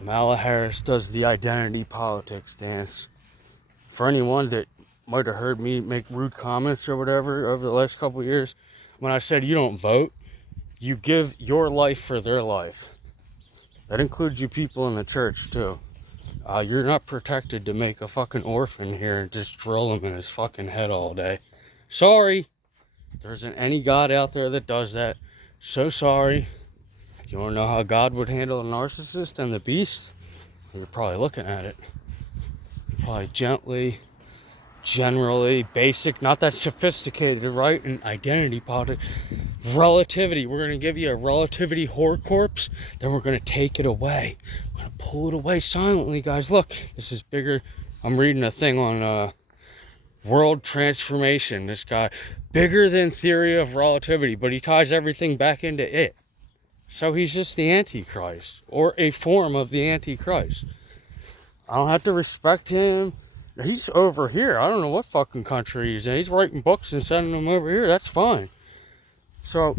Kamala Harris does the identity politics dance. For anyone that might have heard me make rude comments or whatever over the last couple of years, when I said you don't vote, you give your life for their life. That includes you people in the church too. You're not protected to make a fucking orphan here and just drill him in his fucking head all day. Sorry. There isn't any God out there that does that. So sorry. You want to know how God would handle a narcissist and the beast? You're probably looking at it. Probably gently, generally, basic, not that sophisticated, right? And identity politics. Relativity. We're going to give you a relativity whore corpse, then we're going to take it away. We're going to pull it away silently, guys. Look, this is bigger. I'm reading a thing on world transformation. This guy, bigger than theory of relativity, but he ties everything back into it. So he's just the Antichrist, or a form of the Antichrist. I don't have to respect him. He's over here. I don't know what fucking country he's in. He's writing books and sending them over here. That's fine. So,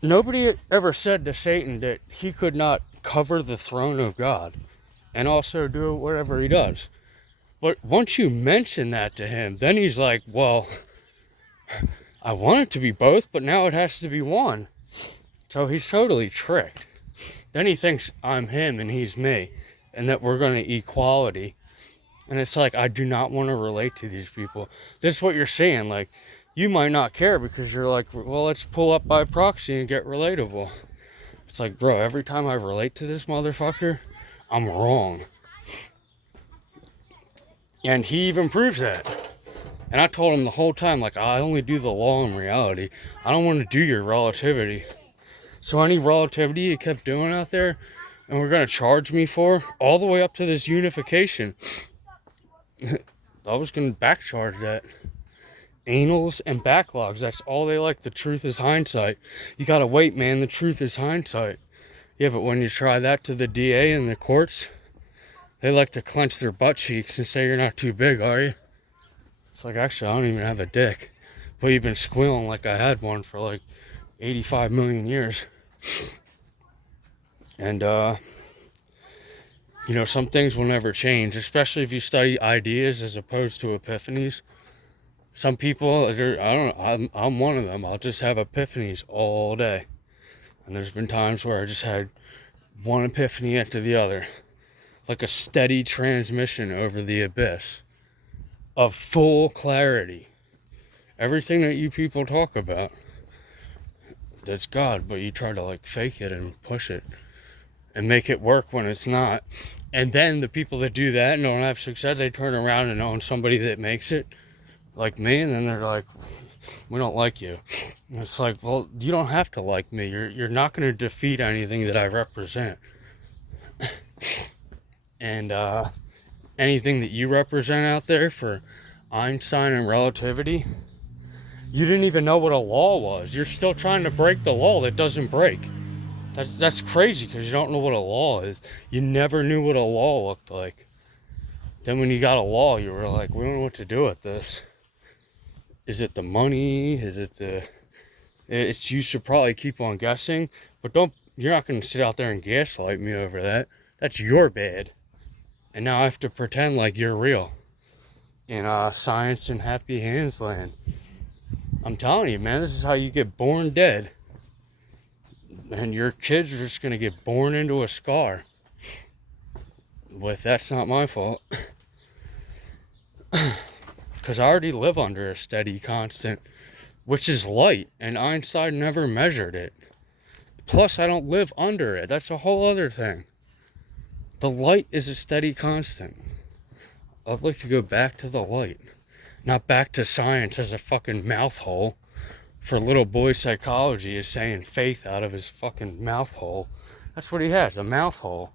nobody ever said to Satan that he could not cover the throne of God and also do whatever he does. But once you mention that to him, then he's like, well, I want it to be both, but now it has to be one. So he's totally tricked. Then he thinks I'm him and he's me, and that we're going to equality. And it's like, I do not want to relate to these people. This is what you're saying. Like, you might not care because you're like, well, let's pull up by proxy and get relatable. It's like, bro, every time I relate to this motherfucker, I'm wrong. And he even proves that. And I told him the whole time, like, I only do the law in reality. I don't want to do your relativity. So any relativity you kept doing out there, and we're going to charge me for, all the way up to this unification, I was going to backcharge that. Anals and backlogs, that's all they like. The truth is hindsight. You got to wait, man. The truth is hindsight. Yeah, but when you try that to the DA and the courts, they like to clench their butt cheeks and say, you're not too big, are you? It's like, actually, I don't even have a dick. But you've been squealing like I had one for like 85 million years. And, you know, some things will never change, especially if you study ideas as opposed to epiphanies. Some people, I'm one of them. I'll just have epiphanies all day. And there's been times where I just had one epiphany after the other. Like a steady transmission over the abyss of full clarity. Everything that you people talk about, that's God, but you try to like fake it and push it and make it work when it's not. And then the people that do that and don't have success, they turn around and own somebody that makes it, like me, and then they're like, we don't like you. And it's like, well, you don't have to like me. You're not going to defeat anything that I represent. And anything that you represent out there for Einstein and relativity, you didn't even know what a law was. You're still trying to break the law that doesn't break. That's crazy because you don't know what a law is. You never knew what a law looked like. Then when you got a law, you were like, we don't know what to do with this. Is it the money? Is it the... you should probably keep on guessing, but you're not going to sit out there and gaslight me over that. That's your bad. And now I have to pretend like you're real. In science and happy hands land. I'm telling you, man, this is how you get born dead. And your kids are just going to get born into a scar. But that's not my fault. Because I already live under a steady constant, which is light. And Einstein never measured it. Plus, I don't live under it. That's a whole other thing. The light is a steady constant. I'd like to go back to the light. Not back to science as a fucking mouth hole. For little boy psychology is saying faith out of his fucking mouth hole. That's what he has, a mouth hole.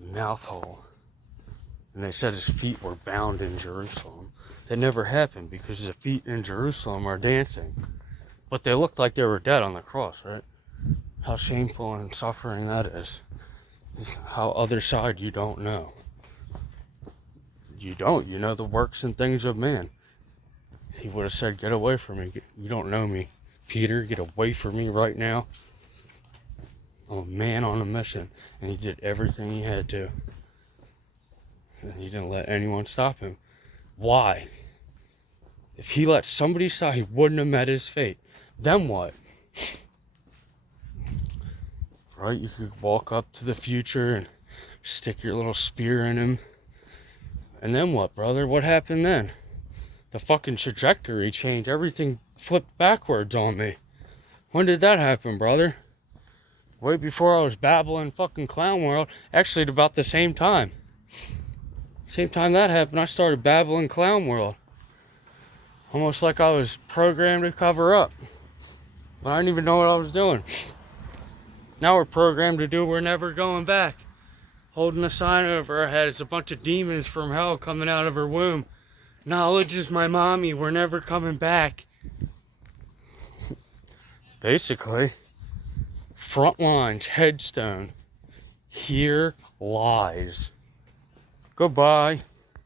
Mouth hole. And they said his feet were bound in Jerusalem. That never happened because the feet in Jerusalem are dancing. But they looked like they were dead on the cross, right? How shameful and suffering that is. How other side you don't know. You don't. You know the works and things of man. he would have said, get away from me. You don't know me. Peter, get away from me right now. I'm a man on a mission. And he did everything he had to. And he didn't let anyone stop him. Why? If he let somebody stop, he wouldn't have met his fate. Then what? Right? You could walk up to the future and stick your little spear in him. And then what, brother? What happened then? The fucking trajectory changed. Everything flipped backwards on me. When did that happen, brother? Way before I was babbling fucking clown world. Actually, at about the same time. Same time that happened, I started babbling clown world. Almost like I was programmed to cover up. But I didn't even know what I was doing. Now we're programmed to do We're Never Going Back. Holding a sign over our head. It's a bunch of demons from hell coming out of her womb. Knowledge is my mommy. We're never coming back. Basically, front lines, headstone. Here lies. Goodbye.